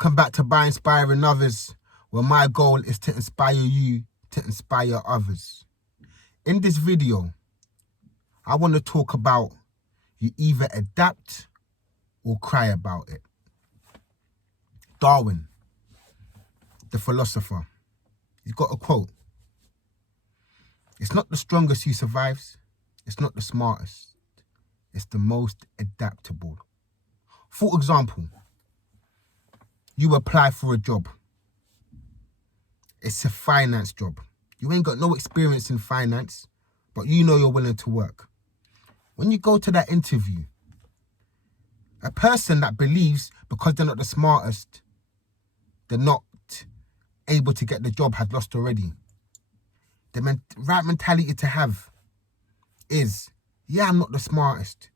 Welcome back to By Inspiring Others, where my goal is to inspire you to inspire others. In this video, I want to talk about you either adapt or cry about it. Darwin, the philosopher, he's got a quote. It's not the strongest who survives. It's not the smartest. It's the most adaptable. For example, you apply for a job. It's a finance job. You ain't got no experience in finance, but you know you're willing to work. When you go to that interview, a person that believes because they're not the smartest, they're not able to get the job has lost already. The right mentality to have is, yeah, I'm not the smartest.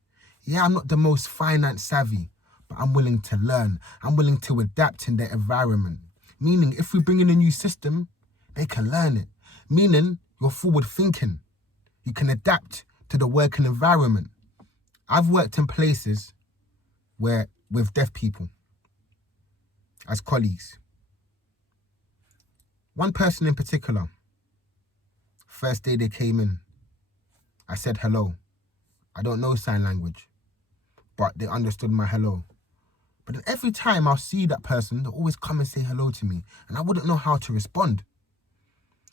Yeah, I'm not the most finance savvy, but I'm willing to learn. I'm willing to adapt in their environment. Meaning, if we bring in a new system, they can learn it. Meaning, you're forward thinking. You can adapt to the working environment. I've worked in places where with deaf people as colleagues. One person in particular, first day they came in, I said hello. I don't know sign language, but they understood my hello. But then every time I'll see that person, they'll always come and say hello to me, and I wouldn't know how to respond.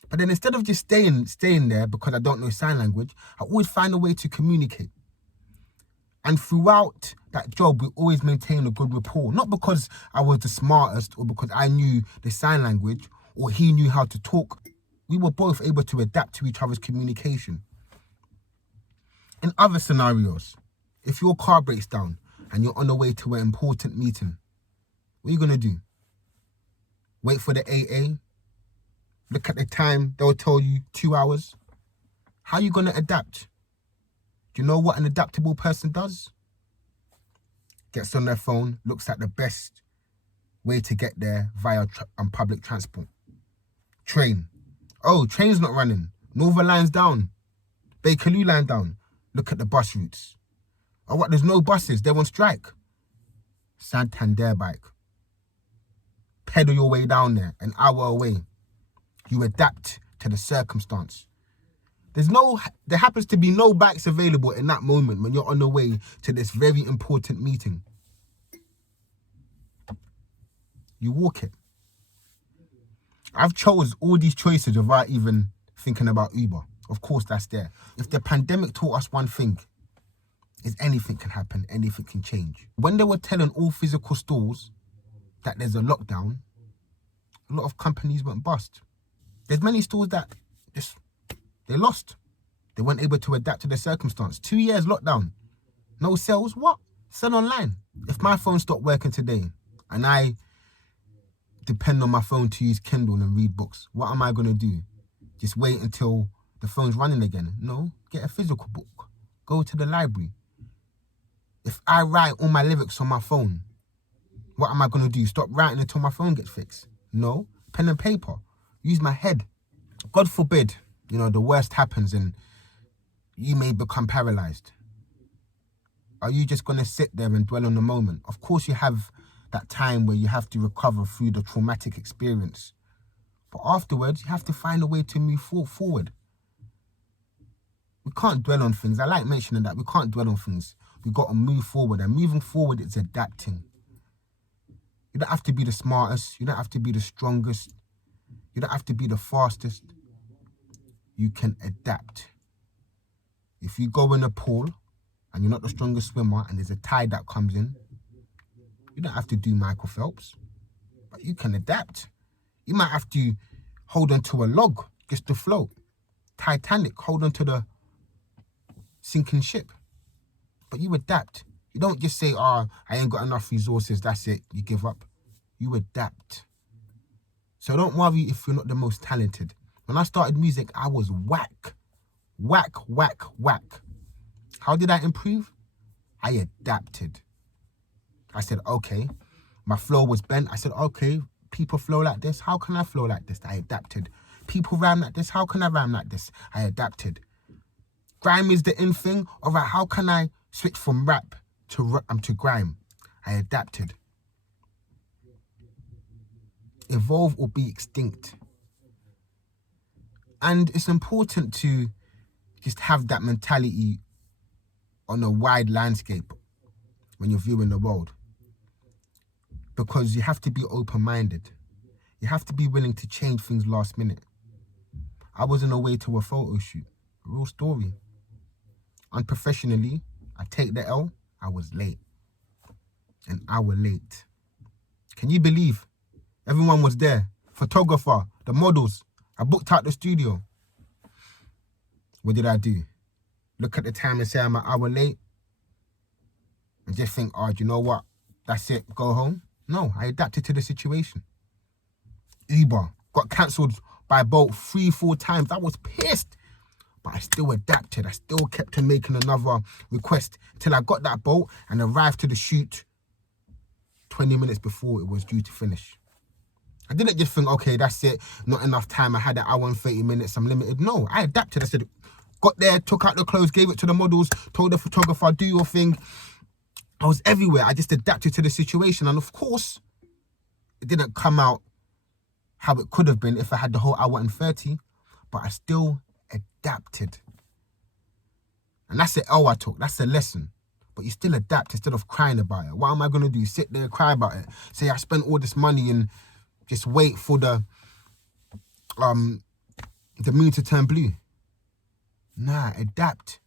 But then instead of just staying there because I don't know sign language, I always find a way to communicate. And throughout that job, we always maintained a good rapport. Not because I was the smartest or because I knew the sign language or he knew how to talk. We were both able to adapt to each other's communication. In other scenarios, if your car breaks down and you're on the way to an important meeting, what are you going to do? Wait for the AA? Look at the time, they'll tell you 2 hours. How are you going to adapt? Do you know what an adaptable person does? Gets on their phone, looks at the best way to get there via public transport. Train. Oh, train's not running. Northern line's down. Bakerloo line down. Look at the bus routes. Oh, what? There's no buses. They're on strike. Santander bike. Pedal your way down there, an hour away. You adapt to the circumstance. There happens to be no bikes available in that moment when you're on the way to this very important meeting. You walk it. I've chose all these choices without even thinking about Uber. Of course, that's there. If the pandemic taught us one thing, is anything can happen, anything can change. When they were telling all physical stores that there's a lockdown, a lot of companies went bust. There's many stores that they lost. They weren't able to adapt to the circumstance. 2 years lockdown. No sales, what? Sell online. If my phone stopped working today and I depend on my phone to use Kindle and read books, what am I going to do? Just wait until the phone's running again? No, get a physical book. Go to the library. If I write all my lyrics on my phone, what am I going to do? Stop writing until my phone gets fixed? No, pen and paper. Use my head. God forbid, the worst happens and you may become paralyzed. Are you just going to sit there and dwell on the moment? Of course you have that time where you have to recover through the traumatic experience. But afterwards, you have to find a way to move forward. We can't dwell on things. I like mentioning that. We can't dwell on things. We got to move forward. And moving forward, it's adapting. You don't have to be the smartest. You don't have to be the strongest. You don't have to be the fastest. You can adapt. If you go in a pool and you're not the strongest swimmer and there's a tide that comes in, you don't have to do Michael Phelps, but you can adapt. You might have to hold onto a log just to float. Titanic, hold onto the sinking ship. But you adapt. You don't just say, I ain't got enough resources, that's it, you give up. You adapt. So don't worry if you're not the most talented. When I started music, I was whack. Whack, whack, whack. How did I improve? I adapted. I said, okay, my flow was bent. I said, okay, people flow like this. How can I flow like this? I adapted. People rhyme like this. How can I rhyme like this? I adapted. Grime is the in thing. All right, how can I switch from rap to grime? I adapted. evolve or be extinct. And it's important to just have that mentality on a wide landscape when you're viewing the world. Because you have to be open-minded. You have to be willing to change things last minute. I was on the way to a photo shoot. Real story. Unprofessionally, I take the L. I was late. An hour late. Can you believe? Everyone was there. Photographer, the models. I booked out the studio. What did I do? Look at the time and say I'm an hour late? And just think, oh, do you know what? That's it, go home? No, I adapted to the situation. Uber got cancelled by Bolt 3-4 times. I was pissed. But I still adapted. I still kept on making another request till I got that Bolt and arrived to the shoot 20 minutes before it was due to finish. I didn't just think, okay, that's it, not enough time. I had an hour and 30 minutes, I'm limited. No, I adapted. I said, got there, took out the clothes, gave it to the models, told the photographer, do your thing. I was everywhere. I just adapted to the situation. And of course, it didn't come out how it could have been if I had the whole hour and 30, but I still adapted. And that's the L I took. That's the lesson. But you still adapt instead of crying about it. What am I going to do? Sit there, cry about it? Say I spent all this money and just wait for the moon to turn blue? Nah, adapt.